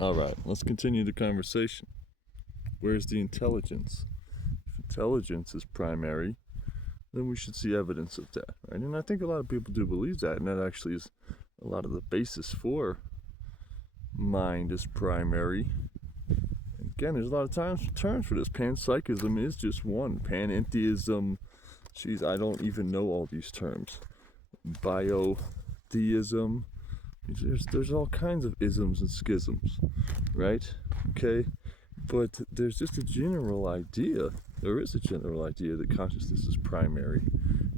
All right, let's continue the conversation. Where's the intelligence? If intelligence is primary, then we should see evidence of that, right? And I think a lot of people do believe that, and that actually is a lot of the basis for mind is primary. And again, there's a lot of terms for this. Panpsychism is just one. Panentheism. Geez, I don't even know all these terms. Biotheism. There's all kinds of isms and schisms, right? Okay, but there's just a general idea. There is a general idea that consciousness is primary,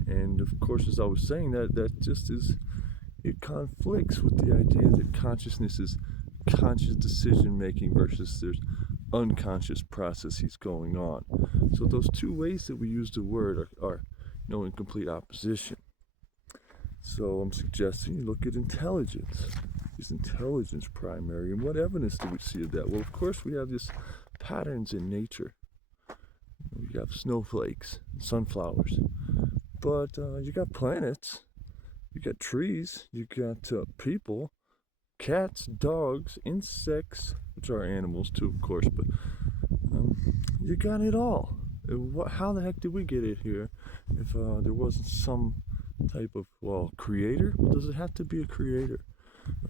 and of course, as I was saying, that just is, it conflicts with the idea that consciousness is conscious decision making versus there's unconscious processes going on. So those two ways that we use the word are in complete opposition. So I'm suggesting you look at intelligence. Is intelligence primary? And what evidence do we see of that? Well, of course, we have these patterns in nature. You have snowflakes, sunflowers, but you got planets, you got trees, you got people, cats, dogs, insects, which are animals too, of course, but you got it all. How the heck did we get it here if there wasn't some type of, well, creator? Well, does it have to be a creator?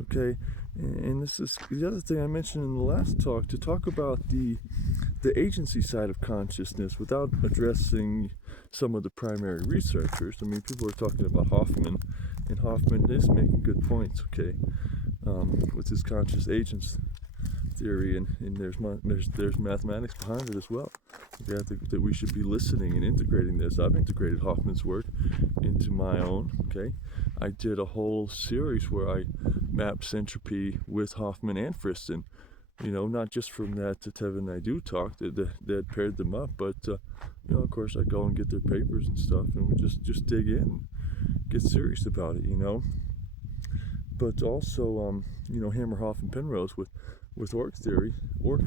Okay, and this is the other thing I mentioned in the last talk, to talk about the agency side of consciousness without addressing some of the primary researchers. I mean, people are talking about Hoffman, and Hoffman is making good points, okay, with his conscious agents theory, and there's mathematics behind it as well. Okay, I think that we should be listening and integrating this. I've integrated Hoffman's work into my own. Okay, I did a whole series where I mapped Syntropy with Hoffman and Friston. Not just from that to Tevin Naidu talk that had paired them up, but of course I go and get their papers and stuff, and we just dig in, and get serious about it. But also Hammerhoff and Penrose with Orch theory, Orch,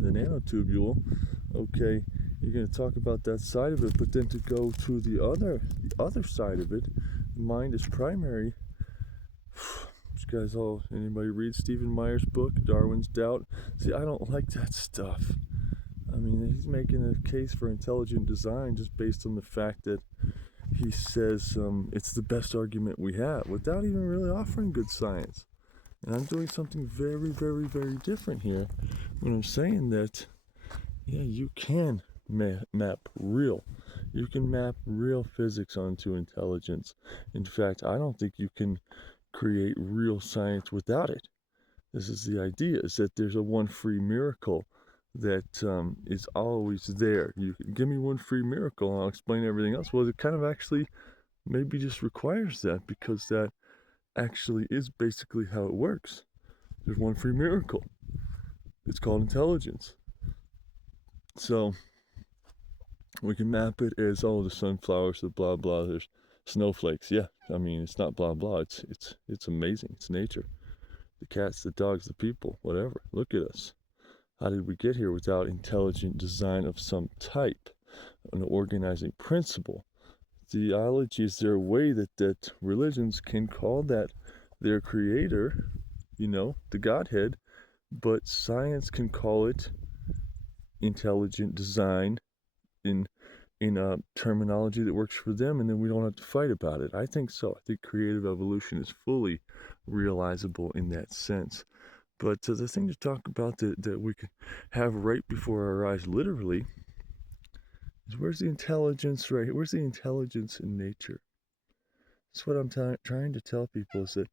the nanotubule. Okay, you're going to talk about that side of it, but then to go to the other side of it, mind is primary. These guys anybody read Stephen Meyer's book, Darwin's Doubt? See, I don't like that stuff. I mean, he's making a case for intelligent design just based on the fact that he says it's the best argument we have, without even really offering good science. And I'm doing something very, very, very different here when I'm saying that, yeah, you can map real. You can map real physics onto intelligence. In fact, I don't think you can create real science without it. This is the idea, is that there's a one free miracle that is always there. You can give me one free miracle and I'll explain everything else. Well, it kind of actually maybe just requires that, because that actually is basically how it works. There's one free miracle. It's called intelligence. So we can map it as, the sunflowers, the blah blah, there's snowflakes. Yeah, I mean, it's not blah blah. It's amazing. It's nature. The cats, the dogs, the people, whatever. Look at us. How did we get here without intelligent design of some type, an organizing principle? Theology is their way that religions can call that their creator, the Godhead, but science can call it intelligent design in a terminology that works for them, and then we don't have to fight about it. I think so. I think creative evolution is fully realizable in that sense. But the thing to talk about that we can have right before our eyes, literally, is where's the intelligence, right? Where's the intelligence in nature? That's what I'm trying to tell people, is that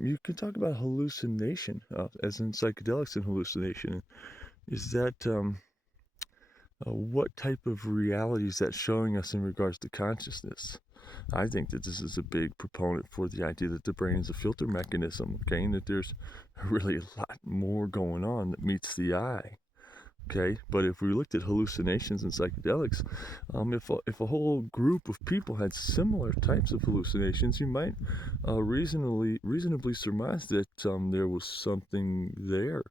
you can talk about hallucination, as in psychedelics and hallucination. Is that what type of reality is that showing us in regards to consciousness? I think that this is a big proponent for the idea that the brain is a filter mechanism, okay, and that there's really a lot more going on that meets the eye. Okay, but if we looked at hallucinations and psychedelics, if a whole group of people had similar types of hallucinations, you might reasonably surmise that there was something there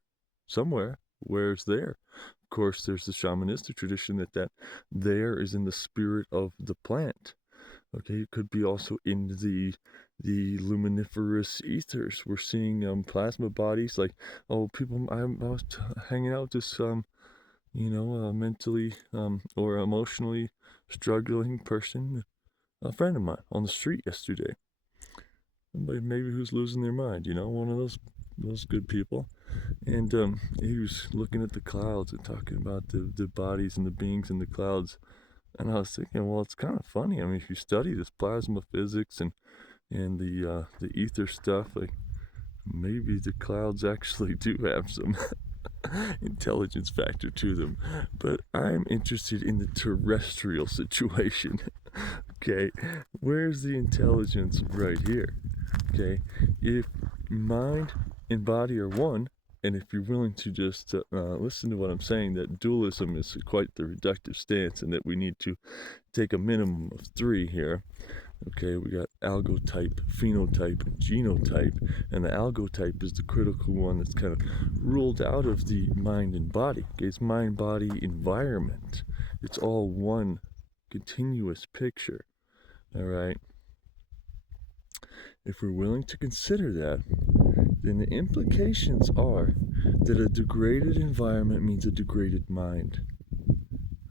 somewhere. Where's there? Of course, there's the shamanistic tradition that there is in the spirit of the plant. Okay, it could be also in the luminiferous ethers. We're seeing plasma bodies. Like, oh, people. I was hanging out with this mentally or emotionally struggling person, a friend of mine on the street yesterday. Somebody maybe who's losing their mind, one of those good people. And he was looking at the clouds and talking about the bodies and the beings in the clouds. And I was thinking, well, it's kind of funny. I mean, if you study this plasma physics and the ether stuff, like maybe the clouds actually do have some intelligence factor to them. But I'm interested in the terrestrial situation. Okay, where's the intelligence? Right here. Okay, if mind and body are one, and if you're willing to just listen to what I'm saying, that dualism is quite the reductive stance, and that we need to take a minimum of 3 here. Okay, we got algotype, phenotype, and genotype, and the algotype is the critical one that's kind of ruled out of the mind and body. Okay, it's mind, body, environment. It's all one continuous picture. All right. If we're willing to consider that, then the implications are that a degraded environment means a degraded mind.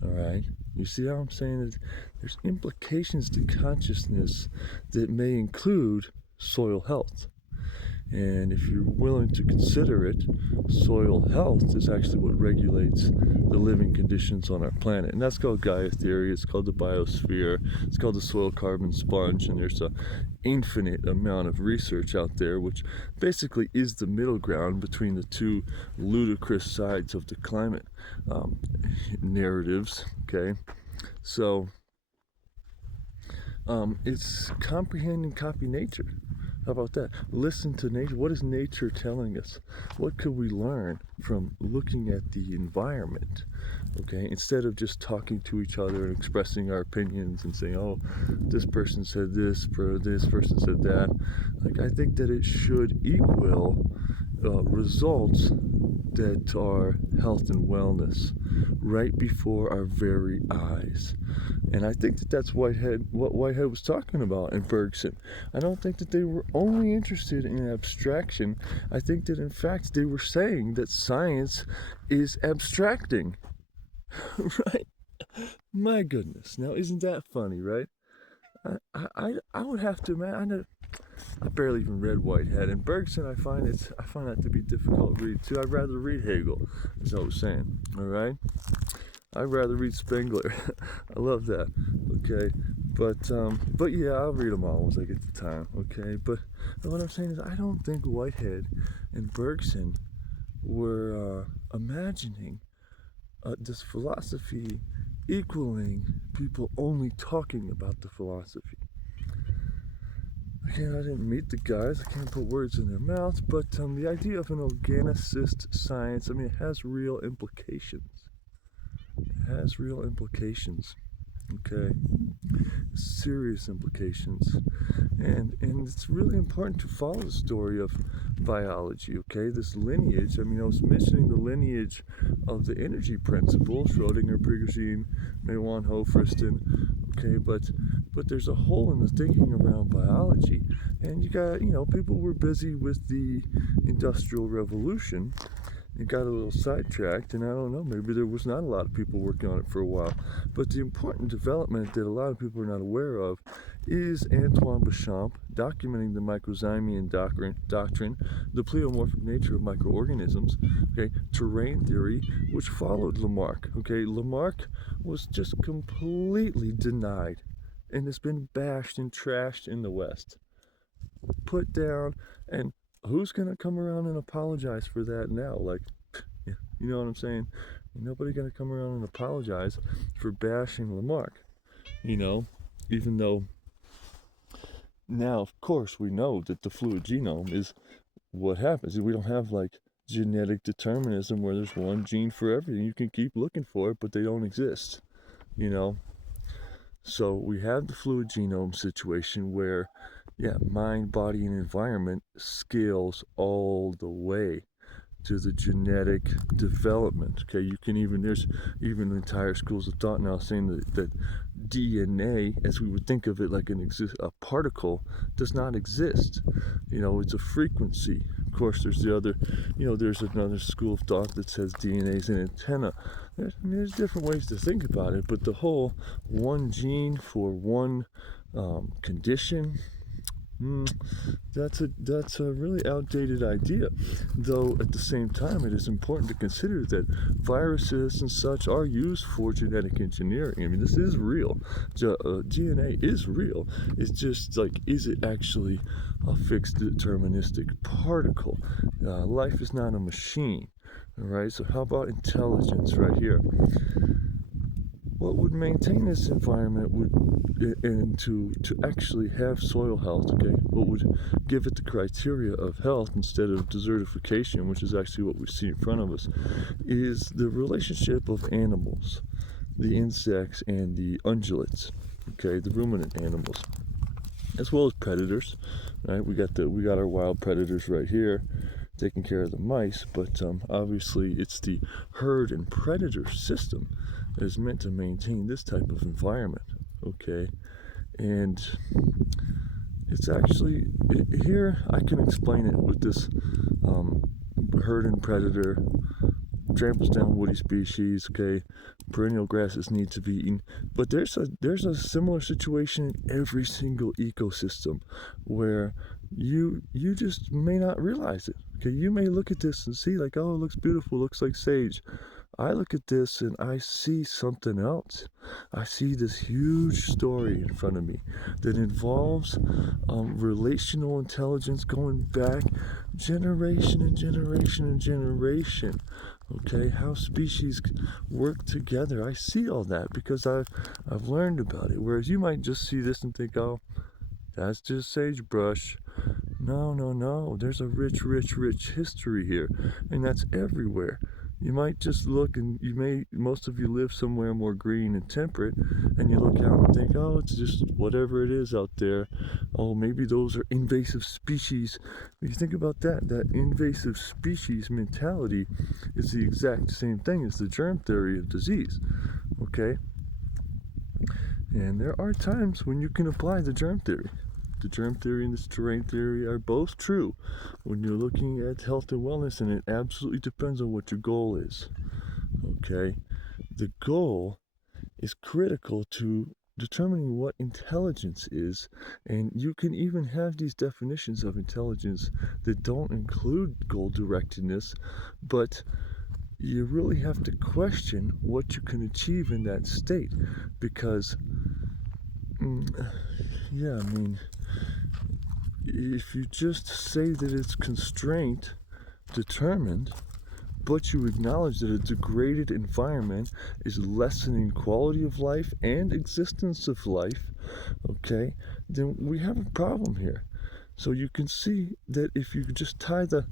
All right? You see how I'm saying that there's implications to consciousness that may include soil health. And if you're willing to consider it, soil health is actually what regulates the living conditions on our planet. And that's called Gaia theory. It's called the biosphere. It's called the soil carbon sponge. And there's an infinite amount of research out there, which basically is the middle ground between the two ludicrous sides of the climate narratives. Okay. So it's comprehend and copy nature. How about that? Listen to nature. What is nature telling us? What could we learn from looking at the environment? Okay, instead of just talking to each other and expressing our opinions and saying, oh, this person said this person said that. Like, I think that it should equal results that are health and wellness right before our very eyes. And I think that that's what Whitehead was talking about in Bergson. I don't think that they were only interested in abstraction. I think that in fact they were saying that science is abstracting. Right? My goodness. Now isn't that funny, right? I would have to, man. I barely even read Whitehead, and Bergson. I find that to be difficult to read too. I'd rather read Hegel, as I was saying. All right, I'd rather read Spengler. I love that. Okay, but yeah, I'll read them all once I get the time. Okay, but what I'm saying is, I don't think Whitehead and Bergson were imagining this philosophy equaling people only talking about the philosophy. Again, I didn't meet the guys. I can't put words in their mouths, but the idea of an organicist science, I mean, it has real implications. It has real implications. Okay, serious implications, and it's really important to follow the story of biology. Okay, this lineage. I mean, I was mentioning the lineage of the energy principle: Schrodinger, Prigogine, Maywon, Hofriston. Okay, but there's a hole in the thinking around biology, and you got people were busy with the Industrial Revolution. It got a little sidetracked, and I don't know, maybe there was not a lot of people working on it for a while. But the important development that a lot of people are not aware of is Antoine Béchamp documenting the microzymian doctrine, the pleomorphic nature of microorganisms, okay, terrain theory, which followed Lamarck. Okay, Lamarck was just completely denied and has been bashed and trashed in the West. Put down, and who's gonna come around and apologize for that now? Like, you know what I'm saying? Nobody gonna come around and apologize for bashing Lamarck. Even though now, of course, we know that the fluid genome is what happens. We don't have like genetic determinism where there's one gene for everything. You can keep looking for it, but they don't exist. So we have the fluid genome situation where, mind, body, and environment scales all the way. to the genetic development. Okay, you can even, there's even entire schools of thought now saying that DNA, as we would think of it like a particle, does not exist. It's a frequency. Of course, there's the other, there's another school of thought that says DNA is an antenna. There's different ways to think about it, but the whole one gene for one condition, that's a really outdated idea. Though at the same time, it is important to consider that viruses and such are used for genetic engineering. I mean, this is real. DNA is real. It's just like, is it actually a fixed deterministic particle? Life is not a machine. All right. So how about intelligence right here? What would maintain this environment and to actually have soil health, okay, what would give it the criteria of health instead of desertification, which is actually what we see in front of us, is the relationship of animals, the insects and the ungulates, okay, the ruminant animals, as well as predators, right? We got our wild predators right here taking care of the mice, but obviously it's the herd and predator system that is meant to maintain this type of environment, okay? And it's actually, here I can explain it with this herd and predator tramples down woody species, okay? Perennial grasses need to be eaten, but there's a similar situation in every single ecosystem where you just may not realize it. Okay, you may look at this and see like, oh, it looks beautiful, looks like sage. I look at this and I see something else. I see this huge story in front of me that involves relational intelligence going back generation and generation and generation. Okay, how species work together. I see all that because I've learned about it. Whereas you might just see this and think, oh, that's just sagebrush. No. There's a rich history here, and that's everywhere. You might just look and most of you live somewhere more green and temperate, and you look out and think, oh, it's just whatever it is out there. Oh, maybe those are invasive species. When you think about that invasive species mentality is the exact same thing as the germ theory of disease, okay? And there are times when you can apply the germ theory. The germ theory and the terrain theory are both true when you're looking at health and wellness, and it absolutely depends on what your goal is. Okay? The goal is critical to determining what intelligence is, and you can even have these definitions of intelligence that don't include goal directedness, but you really have to question what you can achieve in that state because, yeah, I mean, if you just say that it's constraint determined, but you acknowledge that a degraded environment is lessening quality of life and existence of life, okay, then we have a problem here. So you can see that if you just tie the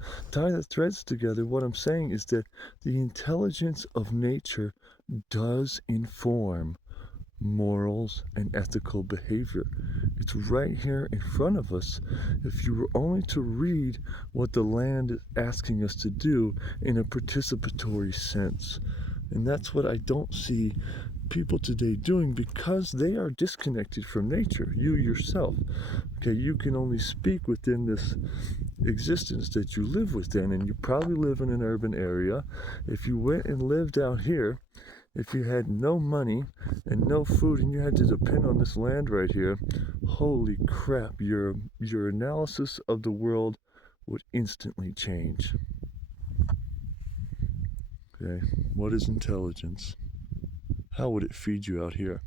threads together, what I'm saying is that the intelligence of nature does inform morals and ethical behavior. It's right here in front of us if you were only to read what the land is asking us to do in a participatory sense. And that's what I don't see people today doing because they are disconnected from nature. You yourself, okay, you can only speak within this existence that you live within, and you probably live in an urban area. If you went and lived out here, if you had no money and no food and you had to depend on this land right here, holy crap, your analysis of the world would instantly change. Okay, what is intelligence? How would it feed you out here?